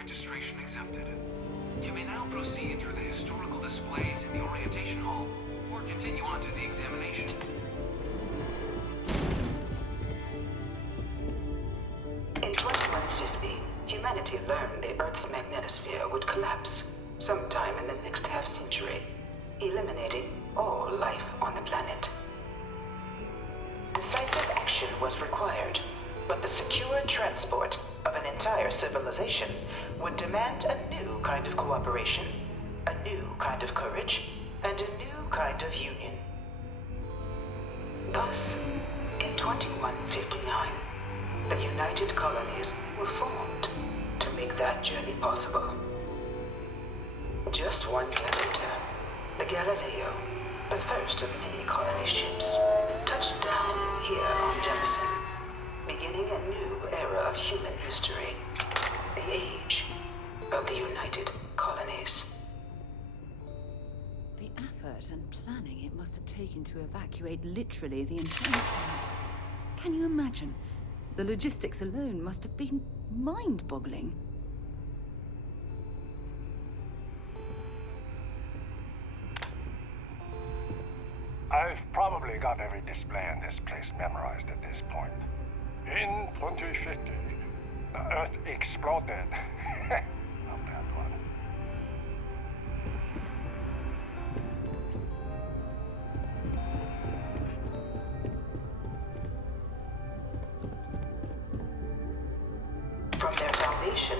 Registration accepted. You may now proceed through the historical displays in the orientation hall, or continue on to the examination. In 2150, humanity learned the Earth's magnetosphere would collapse sometime in the next half-century, eliminating all life on the planet. Decisive action was required, but the secure transport of an entire civilization would demand a new kind of cooperation, a new kind of courage, and a new kind of union. Thus, in 2159, the United Colonies were formed to make that journey possible. Just 1 year later, the Galileo, the first of many colony ships, touched down here on Jemison, beginning a new era of human history, the age of the United Colonies. The effort and planning it must have taken to evacuate literally the entire planet. Can you imagine? The logistics alone must have been mind-boggling. I've probably got every display in this place memorized at this point. In 2050, the Earth exploded. A bad one. From their foundation,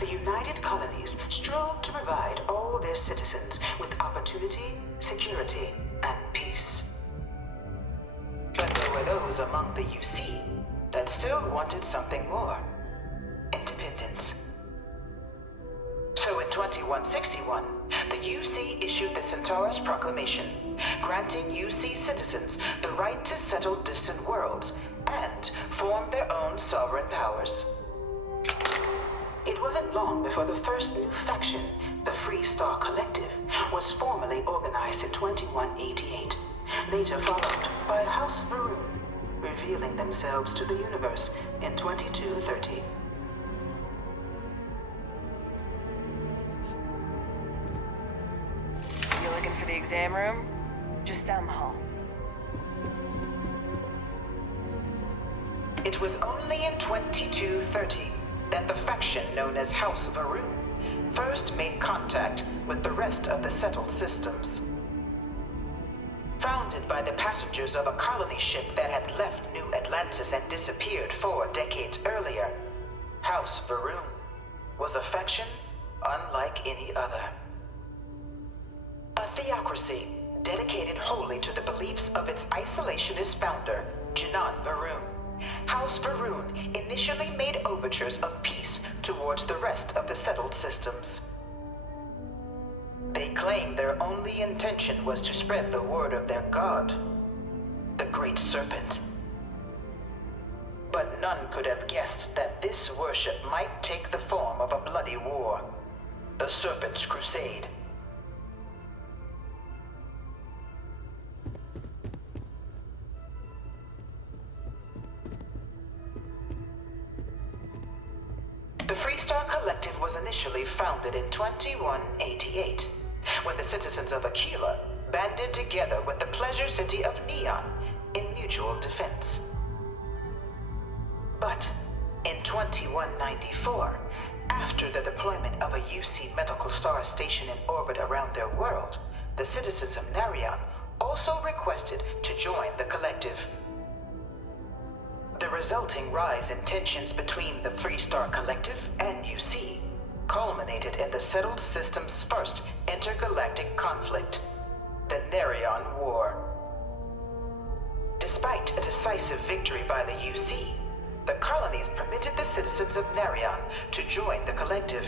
the United Colonies strove to provide all their citizens with opportunity, security, and peace. But there were those among the UC that still wanted something more: independence. So in 2161, the UC issued the Centaurus Proclamation, granting UC citizens the right to settle distant worlds and form their own sovereign powers. It wasn't long before the first new faction, the Free Star Collective, was formally organized in 2188, later followed by House Varun, revealing themselves to the universe in 2230. You looking for the exam room? Just down the hall. It was only in 2230 that the faction known as House Varun first made contact with the rest of the settled systems. Founded by the passengers of a colony ship that had left New Atlantis and disappeared 4 decades earlier, House Varun was a faction unlike any other. A theocracy dedicated wholly to the beliefs of its isolationist founder, Janan Varun. House Varun initially made overtures of peace towards the rest of the settled systems. They claimed their only intention was to spread the word of their god, the Great Serpent. But none could have guessed that this worship might take the form of a bloody war, the Serpent's Crusade. The Freestar Collective was initially founded in 2188, when the citizens of Aquila banded together with the pleasure city of Neon in mutual defense. But in 2194, after the deployment of a UC medical star station in orbit around their world, the citizens of Narion also requested to join the collective. The resulting rise in tensions between the Freestar Collective and UC culminated in the settled system's first intergalactic conflict, the Narion War. Despite a decisive victory by the UC, the colonies permitted the citizens of Narion to join the collective,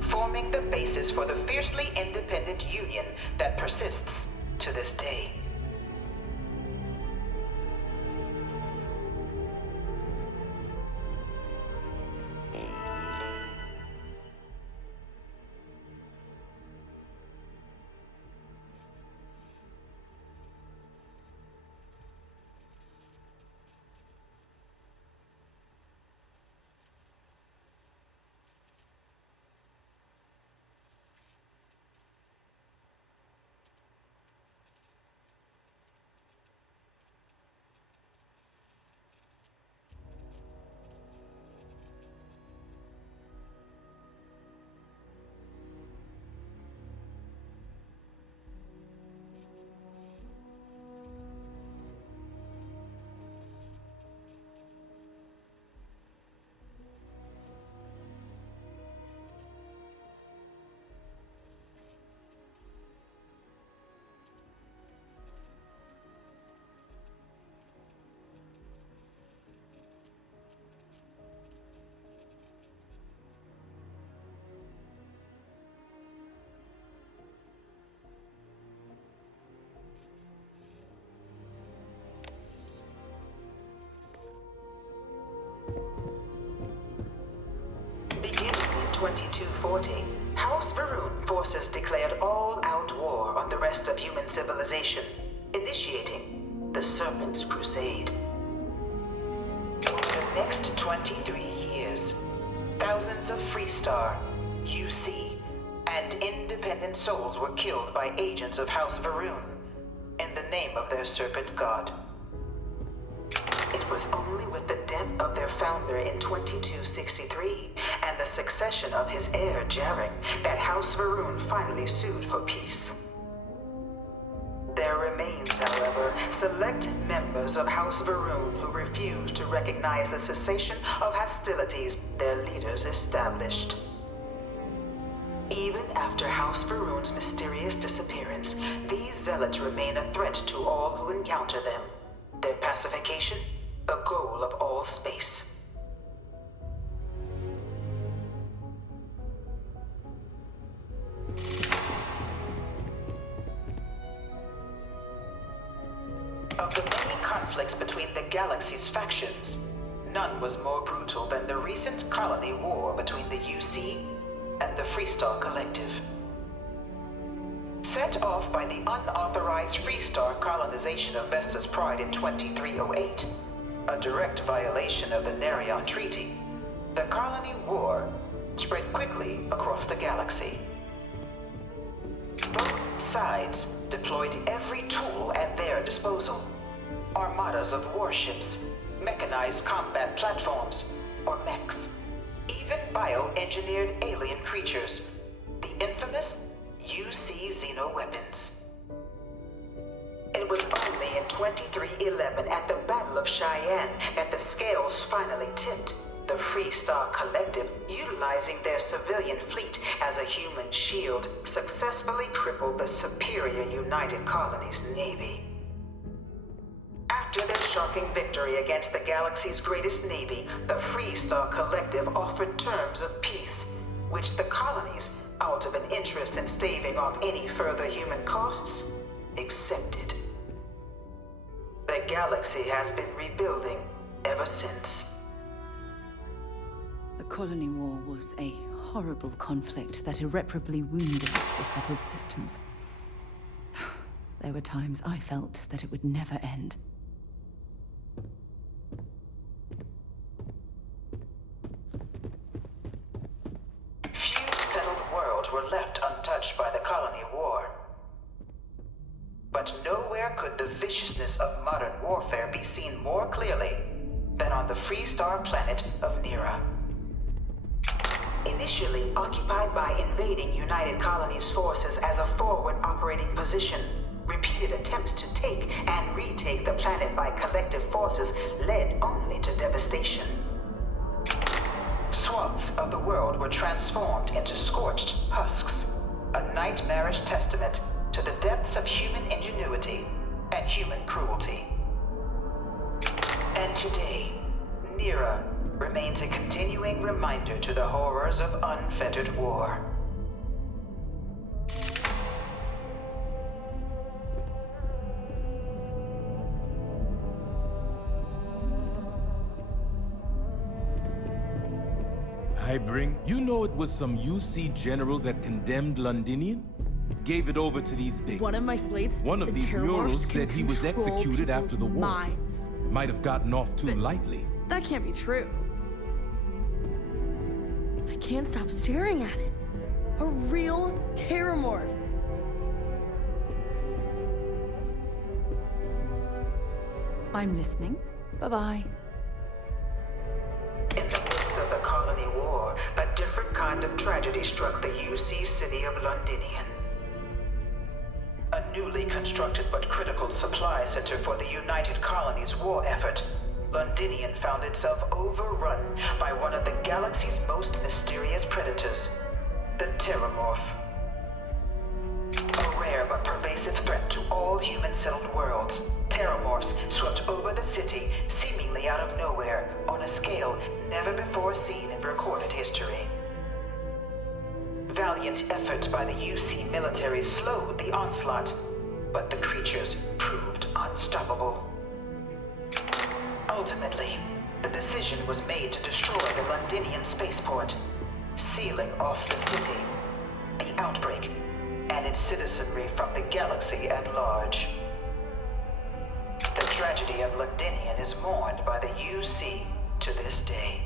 forming the basis for the fiercely independent union that persists to this day. 2240, House Varun forces declared all-out war on the rest of human civilization, initiating the Serpent's Crusade. Over the next 23 years, thousands of Freestar, UC, and independent souls were killed by agents of House Varun in the name of their serpent god. It was only with the death of their founder in 2263 and the succession of his heir, Jarek, that House Varun finally sued for peace. There remains, however, select members of House Varun who refuse to recognize the cessation of hostilities their leaders established. Even after House Varun's mysterious disappearance, these zealots remain a threat to all who encounter them. Their pacification, a goal of all space. Of the many conflicts between the galaxy's factions, none was more brutal than the recent colony war between the UC and the Freestar Collective. Set off by the unauthorized Freestar colonization of Vesta's Pride in 2308, a direct violation of the Nerion Treaty, the colony war spread quickly across the galaxy. Both sides deployed every tool at their disposal. Armadas of warships, mechanized combat platforms, or mechs, even bioengineered alien creatures, the infamous UC xeno-weapons. It was only in 2311 at the Battle of Cheyenne that the scales finally tipped, the Freestar Collective, utilizing their civilian fleet as a human shield, successfully crippled the superior United Colonies Navy. After their shocking victory against the galaxy's greatest navy, the Freestar Collective offered terms of peace, which the colonies, out of an interest in staving off any further human costs, accepted. The galaxy has been rebuilding ever since. The colony war was a horrible conflict that irreparably wounded the settled systems. There were times I felt that it would never end. Few settled worlds were left untouched by the colony war. But nowhere could the viciousness of modern warfare be seen more clearly than on the Freestar planet of Nera. Initially occupied by invading United Colonies forces as a forward operating position, repeated attempts to take and retake the planet by collective forces led only to devastation. Swaths of the world were transformed into scorched husks, a nightmarish testament to the depths of human ingenuity and human cruelty. And today, Nera remains a continuing reminder to the horrors of unfettered war. You know it was some UC general that condemned Londinian? Gave it over to these things. One of my slates One of said these terrormorphs murals can said he was control executed after the people's war. minds. Might have gotten off too lightly. That can't be true. I can't stop staring at it. A real terrormorph. I'm listening. Bye-bye. In the midst of the colony war, a different kind of tragedy struck the UC city of Londinian. A newly constructed but critical supply center for the United Colonies' war effort, Londinian found itself overrun by one of the galaxy's most mysterious predators, the Terramorph. A rare but pervasive threat to all human-settled worlds, Terramorphs swept over the city, seemingly out of nowhere, on a scale never before seen in recorded history. Valiant efforts by the UC military slowed the onslaught, but the creatures proved unstoppable. Ultimately, the decision was made to destroy the Londinian spaceport, sealing off the city, the outbreak, and its citizenry from the galaxy at large. The tragedy of Londinian is mourned by the UC to this day.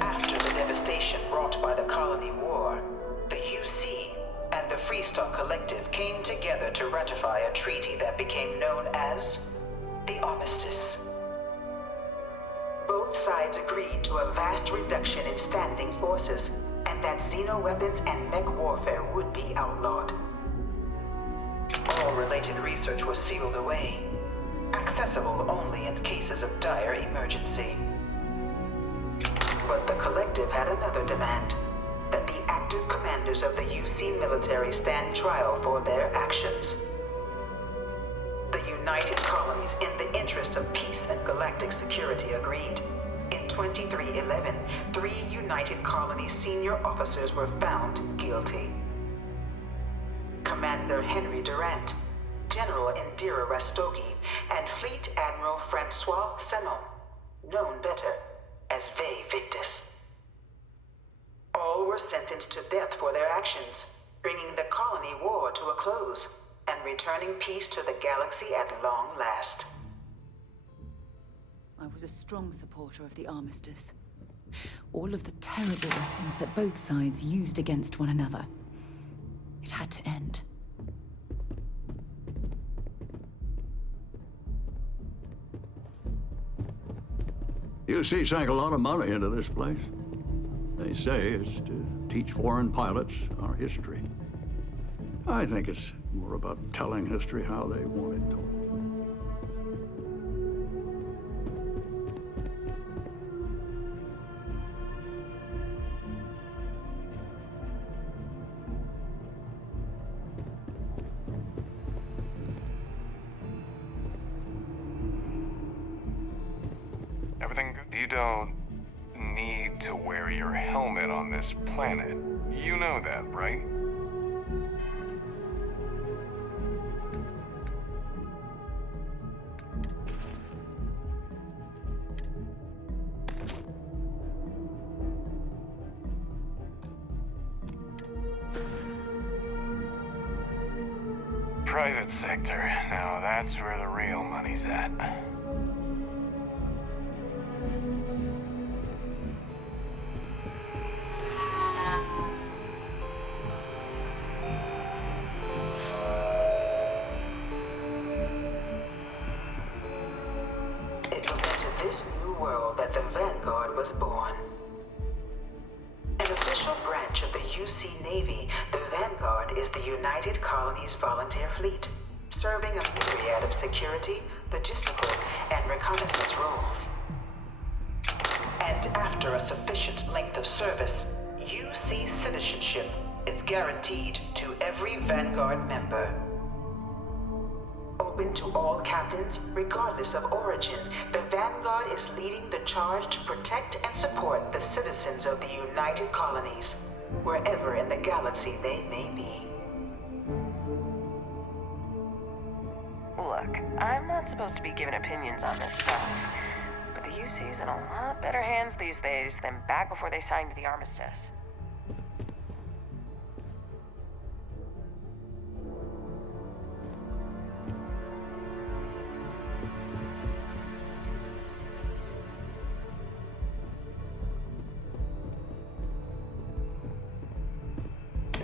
After the devastation wrought by the Colony War, the UC and the Freestock Collective came together to ratify a treaty that became known as the Armistice. Both sides agreed to a vast reduction in standing forces, and that xeno-weapons and mech warfare would be outlawed. All related research was sealed away, accessible only in cases of dire emergency. But the Collective had another demand, that the active commanders of the UC military stand trial for their actions. The United Colonies, in the interest of peace and galactic security, agreed. In 2311, 3 United Colonies senior officers were found guilty. Commander Henry Durant, General Indira Rastogi, and Fleet Admiral Francois Sanon, known better as Ve Victus. All were sentenced to death for their actions, bringing the colony war to a close and returning peace to the galaxy at long last. I was a strong supporter of the armistice. All of the terrible weapons that both sides used against one another. It had to end. UC sank a lot of money into this place. They say it's to teach foreign pilots our history. I think it's more about telling history how they want it told. Everything good? You don't need to wear your helmet on this planet. You know that, right? Private sector. Now that's where the real money's at. It was into this new world that the Vanguard was born. An official branch of the UC Navy, the Vanguard is the United Colonies Volunteer Fleet, serving a myriad of security, logistical, and reconnaissance roles. And after a sufficient length of service, UC citizenship is guaranteed to every Vanguard member. Open to all captains, regardless of origin, the Vanguard is leading the charge to protect and support the citizens of the United Colonies, wherever in the galaxy they may be. Look, I'm not supposed to be giving opinions on this stuff, but the UC's in a lot better hands these days than back before they signed the armistice.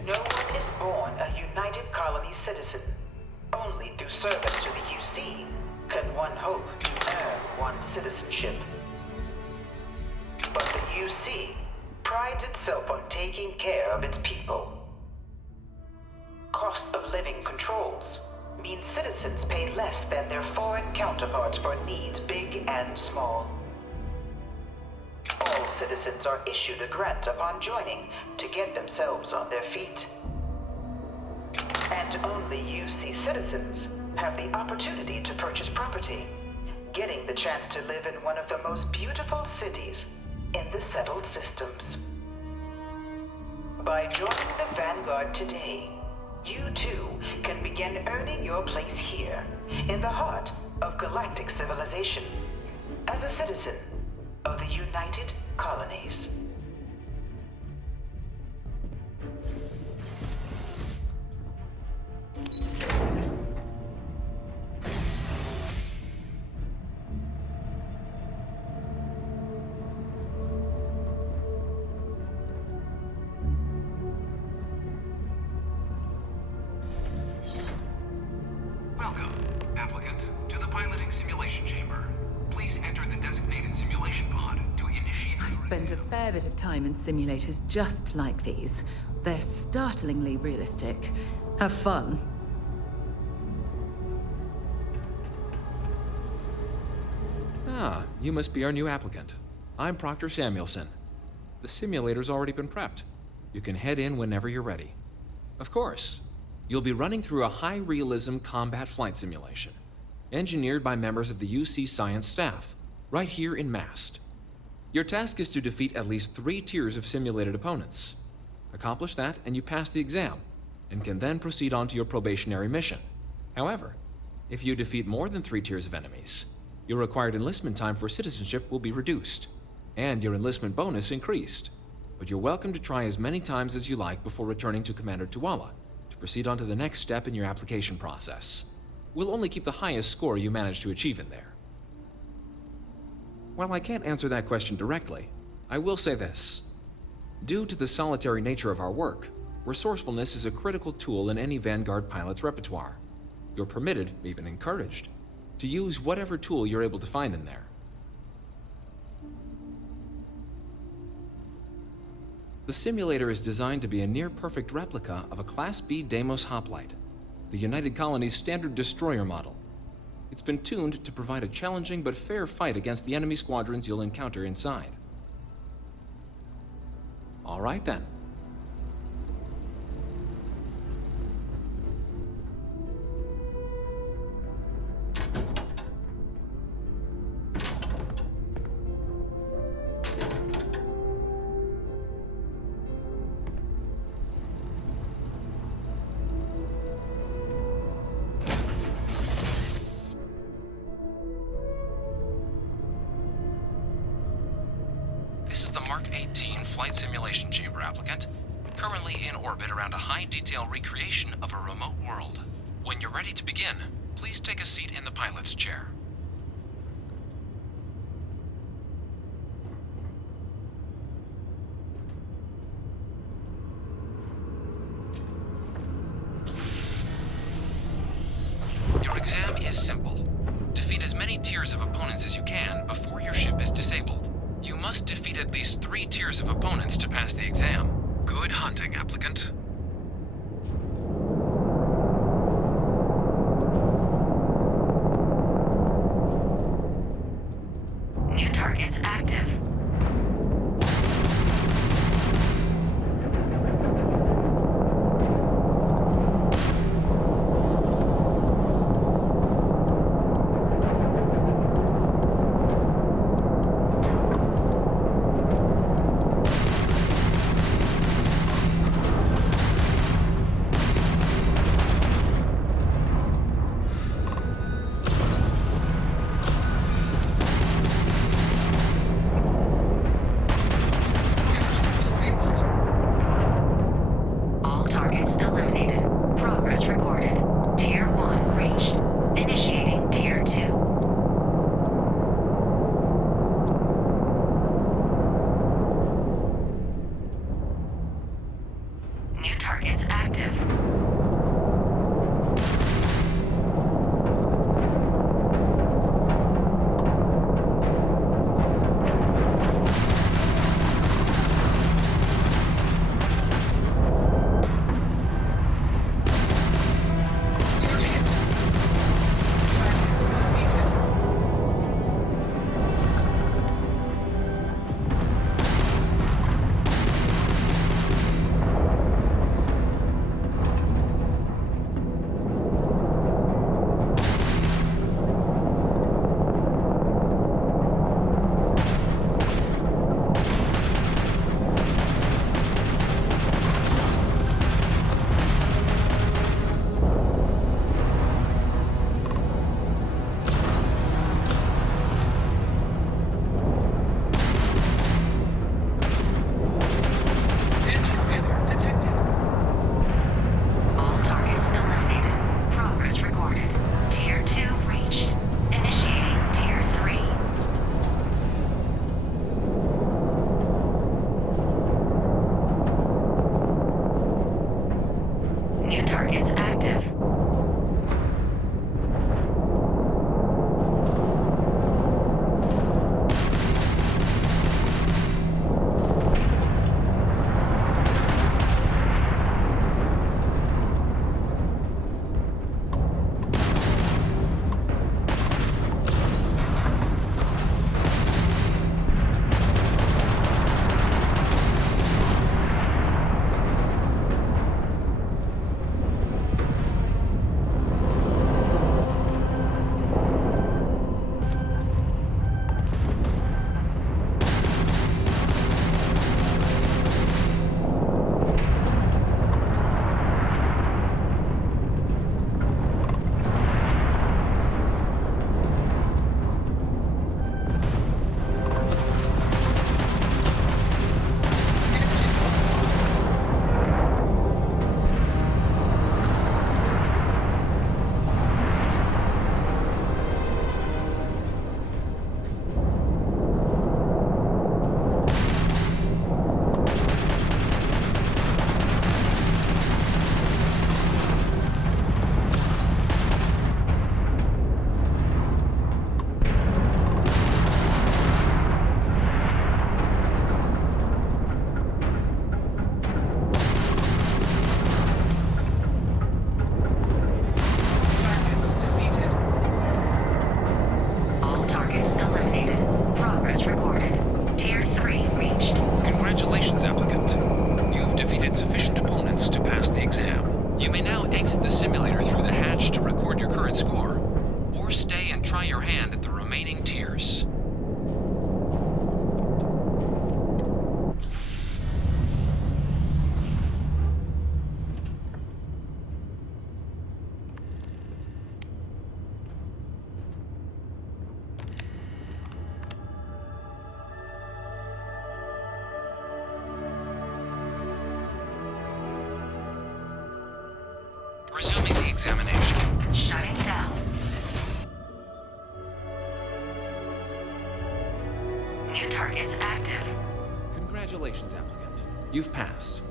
No one is born a United Colonies citizen. Only through service to the UC can one hope to earn one's citizenship. But the UC prides itself on taking care of its people. Cost of living controls mean citizens pay less than their foreign counterparts for needs big and small. All citizens are issued a grant upon joining to get themselves on their feet. And only UC citizens have the opportunity to purchase property, getting the chance to live in one of the most beautiful cities in the settled systems. By joining the Vanguard today, you too can begin earning your place here, in the heart of galactic civilization, as a citizen of the United Colonies. Welcome, applicant, to the piloting simulation chamber. Please enter the designated simulation pod to initiate. I've spent a fair bit of time in simulators just like these. They're startlingly realistic. Have fun. Ah, you must be our new applicant. I'm Proctor Samuelson. The simulator's already been prepped. You can head in whenever you're ready. Of course, you'll be running through a high-realism combat flight simulation, engineered by members of the UC science staff, right here in Mast. Your task is to defeat at least 3 tiers of simulated opponents. Accomplish that, and you pass the exam, and can then proceed on to your probationary mission. However, if you defeat more than 3 tiers of enemies, your required enlistment time for citizenship will be reduced, and your enlistment bonus increased. But you're welcome to try as many times as you like before returning to Commander Tuala to proceed on to the next step in your application process. We'll only keep the highest score you manage to achieve in there. While I can't answer that question directly, I will say this. Due to the solitary nature of our work, resourcefulness is a critical tool in any Vanguard pilot's repertoire. You're permitted, even encouraged, to use whatever tool you're able to find in there. The simulator is designed to be a near-perfect replica of a Class B Deimos hoplite, the United Colony's standard destroyer model. It's been tuned to provide a challenging but fair fight against the enemy squadrons you'll encounter inside. All right then. This is the Mark 18 Flight Simulation Chamber applicant, currently in orbit around a high-detail recreation of a remote world. When you're ready to begin, please take a seat in the pilot's chair. Your exam is simple. Defeat as many tiers of opponents as you can before your ship is disabled. You must defeat at least 3 tiers of opponents to pass the exam. Good hunting, applicant. New targets active. Eliminated. Progress recorded. Tier 1 reached. Initiating Tier 2. New targets active. You've passed.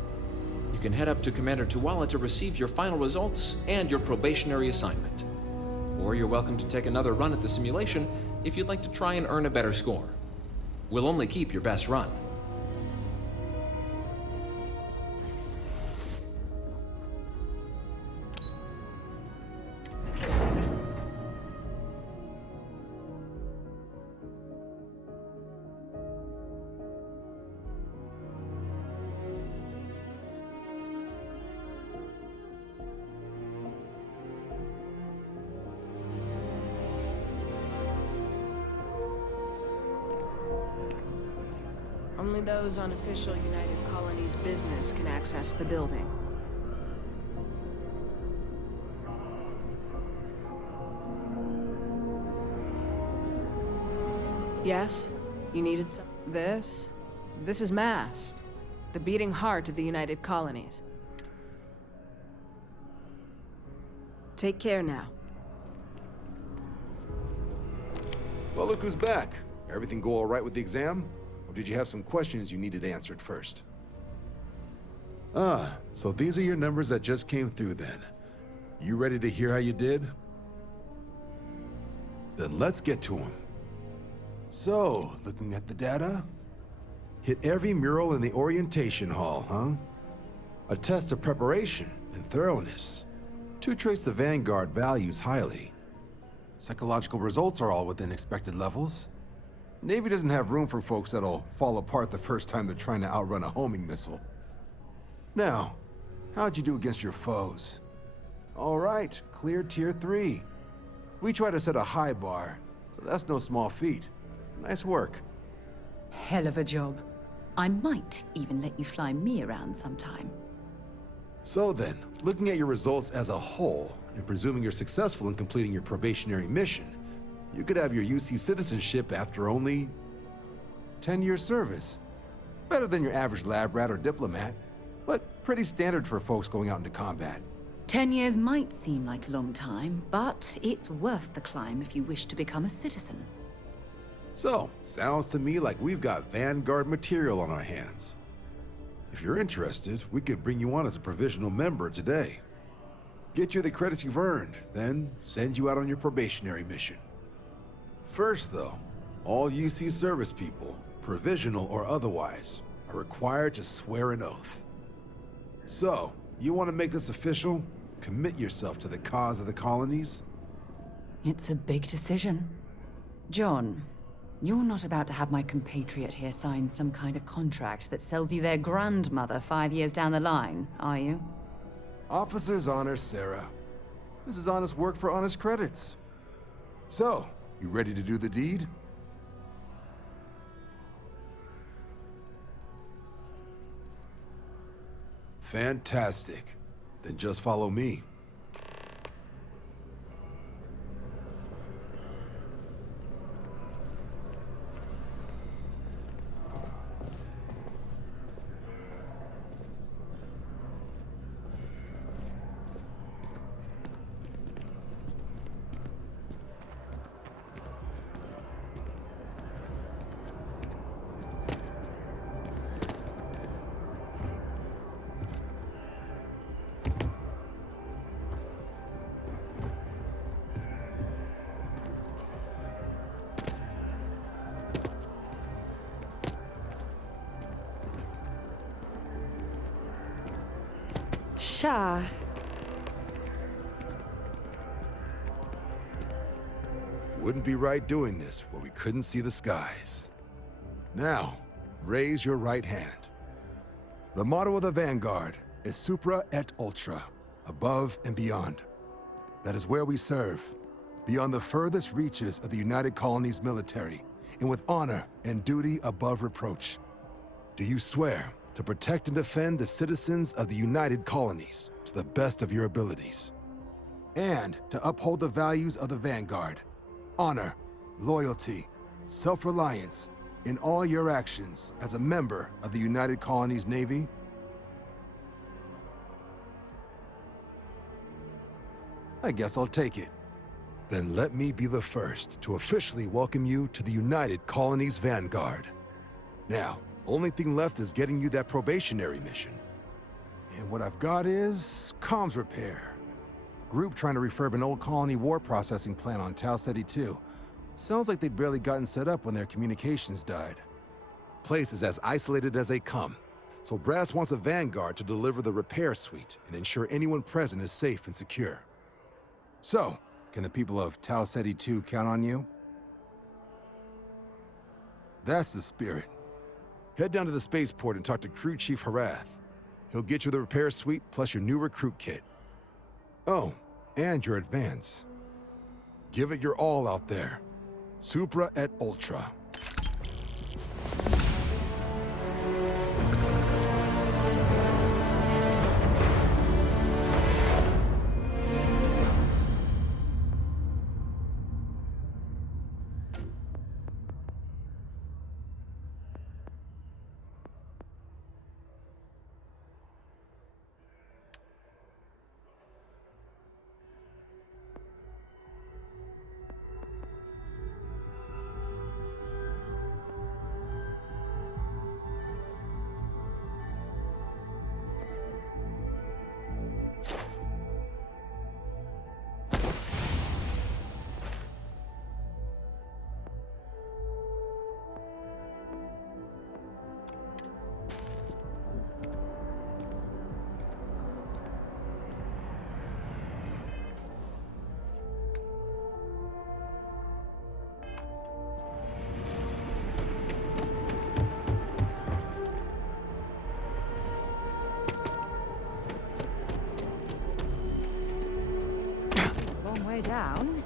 You can head up to Commander Tuwala to receive your final results and your probationary assignment. Or you're welcome to take another run at the simulation if you'd like to try and earn a better score. We'll only keep your best run. Only those on official United Colonies business can access the building. Yes? You needed some... This? This is Mast. The beating heart of the United Colonies. Take care now. Well, look who's back. Everything go all right with the exam? Or did you have some questions you needed answered first? Ah, so these are your numbers that just came through then. You ready to hear how you did? Then let's get to them. So, looking at the data, hit every mural in the orientation hall, huh? A test of preparation and thoroughness. 2 traits the Vanguard values highly. Psychological results are all within expected levels. Navy doesn't have room for folks that'll fall apart the first time they're trying to outrun a homing missile. Now, how'd you do against your foes? All right, clear Tier 3. We try to set a high bar, so that's no small feat. Nice work. Hell of a job. I might even let you fly me around sometime. So then, looking at your results as a whole, and presuming you're successful in completing your probationary mission, you could have your UC citizenship after only 10 years service. Better than your average lab rat or diplomat, but pretty standard for folks going out into combat. 10 years might seem like a long time, but it's worth the climb if you wish to become a citizen. So, sounds to me like we've got Vanguard material on our hands. If you're interested, we could bring you on as a provisional member today. Get you the credits you've earned, then send you out on your probationary mission. First though, all UC service people, provisional or otherwise, are required to swear an oath. So, you want to make this official? Commit yourself to the cause of the colonies? It's a big decision. John, you're not about to have my compatriot here sign some kind of contract that sells you their grandmother 5 years down the line, are you? Officer's honor, Sarah. This is honest work for honest credits. So, you ready to do the deed? Fantastic. Then just follow me. Sha. Wouldn't be right doing this where we couldn't see the skies. Now, raise your right hand. The motto of the Vanguard is Supra et Ultra, above and beyond. That is where we serve, beyond the furthest reaches of the United Colonies military, and with honor and duty above reproach. Do you swear to protect and defend the citizens of the United Colonies to the best of your abilities, and to uphold the values of the Vanguard, honor, loyalty, self-reliance in all your actions as a member of the United Colonies Navy? I guess I'll take it. Then let me be the first to officially welcome you to the United Colonies Vanguard. Now, Only thing left is getting you that probationary mission. And what I've got is comms repair. Group trying to refurb an old colony war processing plant on Tau Ceti 2. Sounds like they'd barely gotten set up when their communications died. Place is as isolated as they come, so Brass wants a vanguard to deliver the repair suite and ensure anyone present is safe and secure. So, can the people of Tau Ceti 2 count on you? That's the spirit. Head down to the spaceport and talk to Crew Chief Harath. He'll get you the repair suite plus your new recruit kit. Oh, and your advance. Give it your all out there. Supra et Ultra. Way down.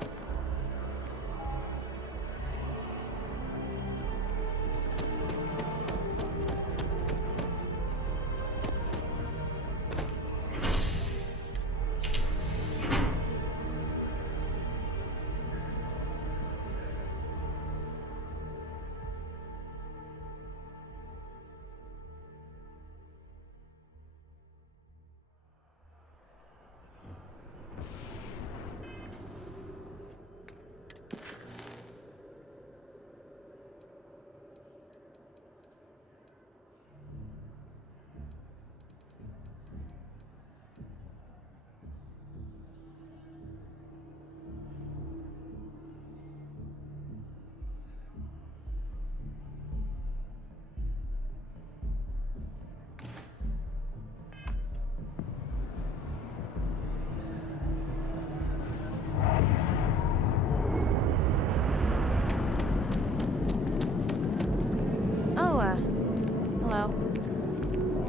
Hello.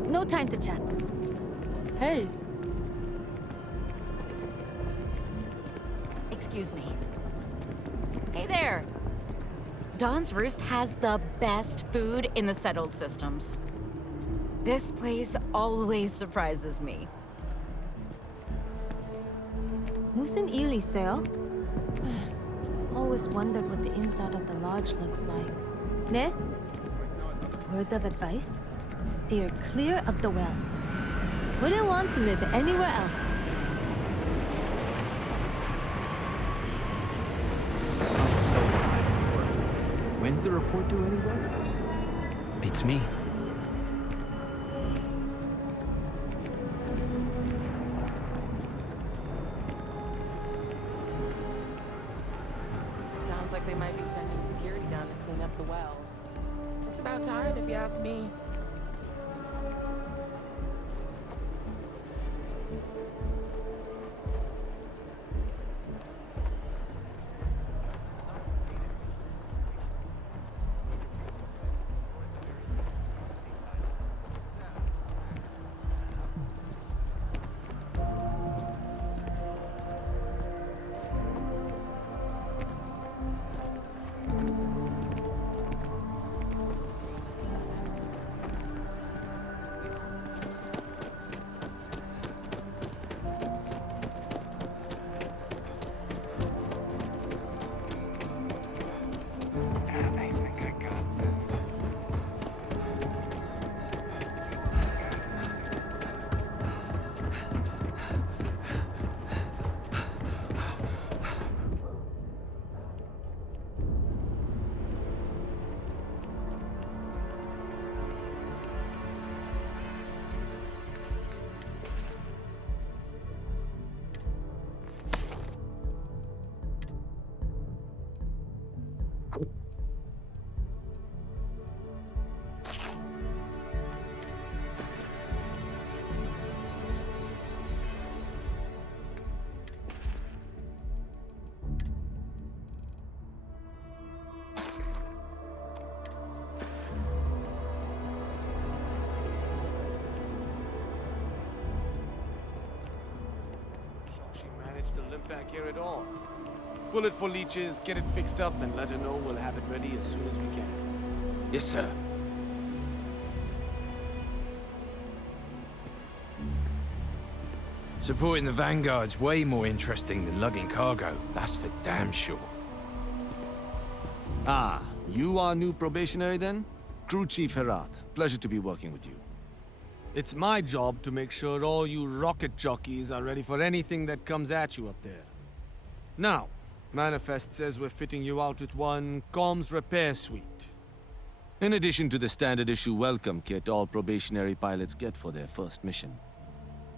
No time to chat. Hey. Excuse me. Hey there. Dawn's Roost has the best food in the settled systems. This place always surprises me. 무슨 일 있어요? Always wondered what the inside of the lodge looks like. 네? Word of advice? Steer clear of the well. Wouldn't want to live anywhere else. I'm so behind on my work. When's the report due anyway? Beats me. Sounds like they might be sending security down to clean up the well. It's about time, if you ask me. managed to limp back here at all. Pull it for leeches, get it fixed up, and let her know we'll have it ready as soon as we can. Yes, sir. Supporting the Vanguard's way more interesting than lugging cargo, that's for damn sure. Ah, you are new probationary then? Crew Chief Herat, pleasure to be working with you. It's my job to make sure all you rocket jockeys are ready for anything that comes at you up there. Now, Manifest says we're fitting you out with one comms repair suite. In addition to the standard issue welcome kit all probationary pilots get for their first mission.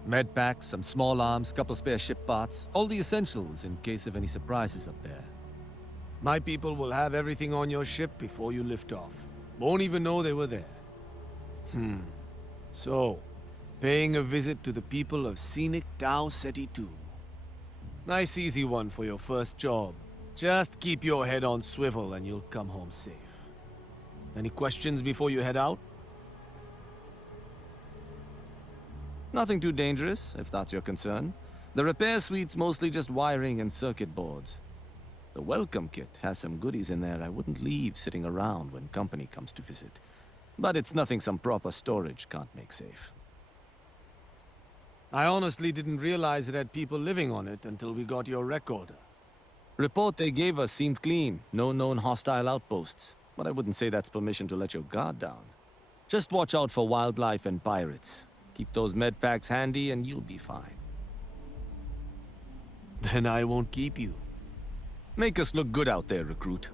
Med packs, some small arms, couple spare ship parts, all the essentials in case of any surprises up there. My people will have everything on your ship before you lift off. Won't even know they were there. So, paying a visit to the people of scenic Tau Ceti 2. Nice easy one for your first job. Just keep your head on swivel and you'll come home safe. Any questions before you head out? Nothing too dangerous, if that's your concern. The repair suite's mostly just wiring and circuit boards. The welcome kit has some goodies in there I wouldn't leave sitting around when company comes to visit. But it's nothing some proper storage can't make safe. I honestly didn't realize it had people living on it until we got your recorder. Report they gave us seemed clean. No known hostile outposts. But I wouldn't say that's permission to let your guard down. Just watch out for wildlife and pirates. Keep those med packs handy and you'll be fine. Then I won't keep you. Make us look good out there, recruit.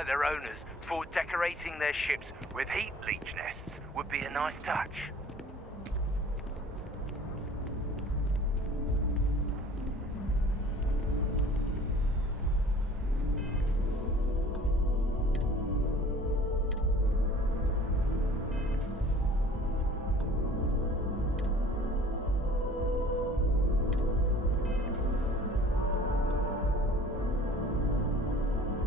like their owners thought decorating their ships with heat leech nests would be a nice touch.